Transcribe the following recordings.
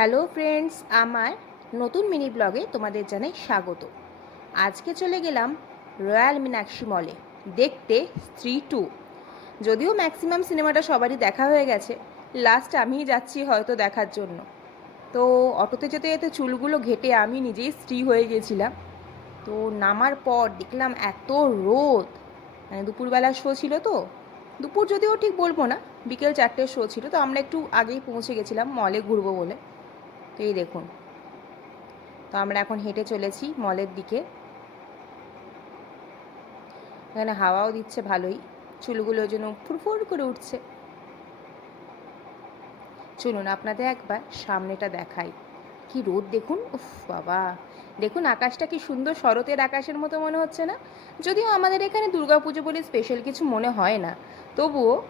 Hello friends, আমার নতুন mini ব্লগে তোমাদের জানাই স্বাগত। আজকে চলে গেলাম রয়্যাল মিনাক্ষী মলে, দেখতে স্ত্রী টু। যদিও ম্যাক্সিমাম সিনেমাটা সবারই দেখা হয়ে গেছে, লাস্ট আমিই যাচ্ছি হয়তো দেখার জন্য। তো অটোতে যেতে যেতে চুলগুলো ঘেটে আমি নিজেই স্ত্রী হয়ে গেছিলাম। তো নামার পর দেখলাম এত রোদ মানে দুপুরবেলার শো ছিল তো। দুপুর যদিও ঠিক বলব না, বিকেল চারটের শো ছিল, তো আমরা একটু আগেই পৌঁছে গেছিলাম, মলে ঘুরবো বলে। তো এই দেখুন। তো আমরা এখন হেঁটে চলেছি মলের দিকে। এখানে হাওয়াও দিচ্ছে ভালোই। চুলগুলো যেন ফুরফুর করে উঠছে। চলুন আপনাদের একবার সামনেটা দেখাই। কি রোদ দেখুন? উফ, বাবা। দেখুন, আকাশটা কি সুন্দর শরতের আকাশের মতো মনে হচ্ছে না? যদিও আমাদের এখানে দুর্গাপুজো বলে স্পেশাল কিছু মনে হয় না। তবুও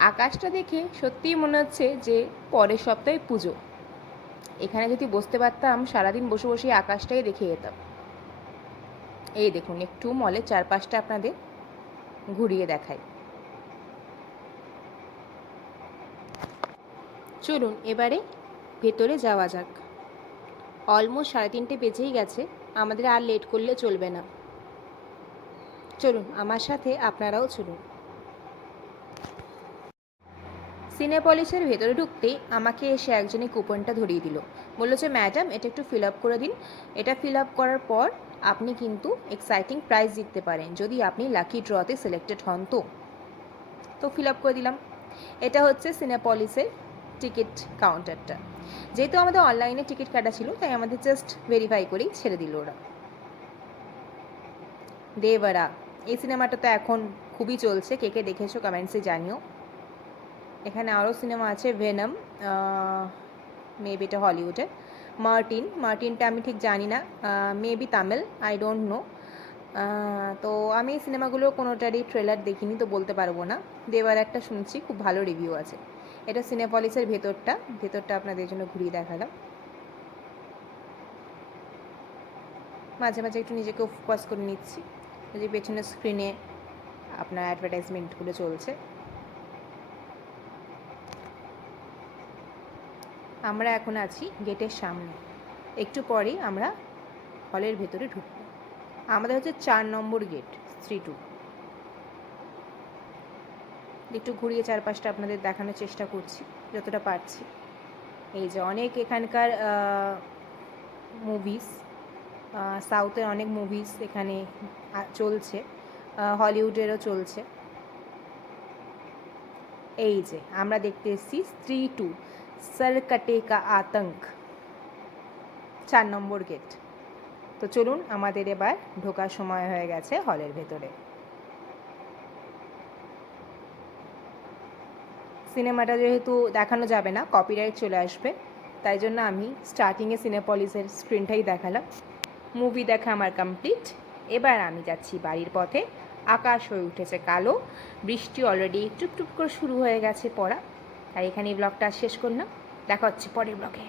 আকাশটা দেখে সত্যিই মনে হচ্ছে যে পরের সপ্তাহে পুজো। এখানে যদি বসতে পারতাম, সারাদিন বসে বসে আকাশটাই দেখে যেতাম। এই দেখুন, একটু মলের চারপাশটা আপনাদের ঘুরিয়ে দেখাই। চলুন, এবারে ভেতরে যাওয়া যাক। অলমোস্ট সাড়ে তিনটে বেজেই গেছে, আমাদের আর লেট করলে চলবে না। চলুন, আমার সাথে আপনারাও চলুন। সিনেপলিসের ভেতরে ঢুকতেই আমাকে এসে একজনে কুপনটা ধরিয়ে দিল। বলল যে, ম্যাডাম, এটা একটু ফিল আপ করে দিন। এটা ফিল আপ করার পর আপনি কিন্তু এক্সাইটিং প্রাইজ জিততে পারেন, যদি আপনি লাকি ড্রতে সিলেক্টেড হন তো। তো ফিল আপ করে দিলাম। এটা হচ্ছে সিনেপলিসের টিকিট কাউন্টারটা যেহেতু আমাদের অনলাইনে টিকিট কাটা ছিল, তাই আমাদের জাস্ট ভেরিফাই করেই ছেড়ে দিল ওরা। দেবরা, এই সিনেমাটা তো এখন খুবই চলছে। কে কে দেখেছ কমেন্টসে জানিও। এখানে আরও সিনেমা আছে ভেনাম মেবি এটা হলিউডে। মার্টিন, মার্টিনটা আমি ঠিক জানি না maybe Tamil I don't know তো আমি এই সিনেমাগুলো কোনোটারই ট্রেলার দেখিনি, তো বলতে পারব না। দেবার একটা শুনছি, খুব ভালো রিভিউ আছে। এটা সিনেপলিসের ভেতরটা ভেতরটা আপনাদের জন্য ঘুরিয়ে দেখালাম। মাঝে মাঝে একটু নিজেকে ফোকাস করে নিচ্ছি। যে পেছনের স্ক্রিনে আপনার অ্যাডভার্টাইজমেন্টগুলো চলছে। আমরা এখন আছি গেটের সামনে। একটু পরেই আমরা হলের ভেতরে ঢুকব। আমাদের হচ্ছে চার নম্বর গেট থ্রি টু। একটু ঘুরিয়ে চারপাশটা আপনাদের দেখানোর চেষ্টা করছি, যতটা পারছি। এই যে অনেক এখানকার মুভিস সাউথের অনেক মুভিস এখানে চলছে হলিউডেরও চলছে। এই যে আমরা দেখতে এসেছি স্ত্রী টু। সরকটে কা আতঙ্ক চার নম্বর গেট তো চলুন আমাদের এবার ঢোকার সময় হয়ে গেছে হলের ভেতরে। সিনেমাটা যেহেতু দেখানো যাবে না কপিরাইট চলে আসবে, তাই জন্য আমি স্টার্টিংয়ে সিনেপলিসের স্ক্রিনটাই দেখালাম। মুভি দেখা আমার কমপ্লিট এবার আমি যাচ্ছি বাড়ির পথে। আকাশ হয়ে উঠেছে কালো। বৃষ্টি অলরেডি টুপ টুপ করে শুরু হয়ে গেছে পড়া। তাই এখানে এই ব্লগটা শেষ করলাম। দেখা হচ্ছে পরের ব্লগে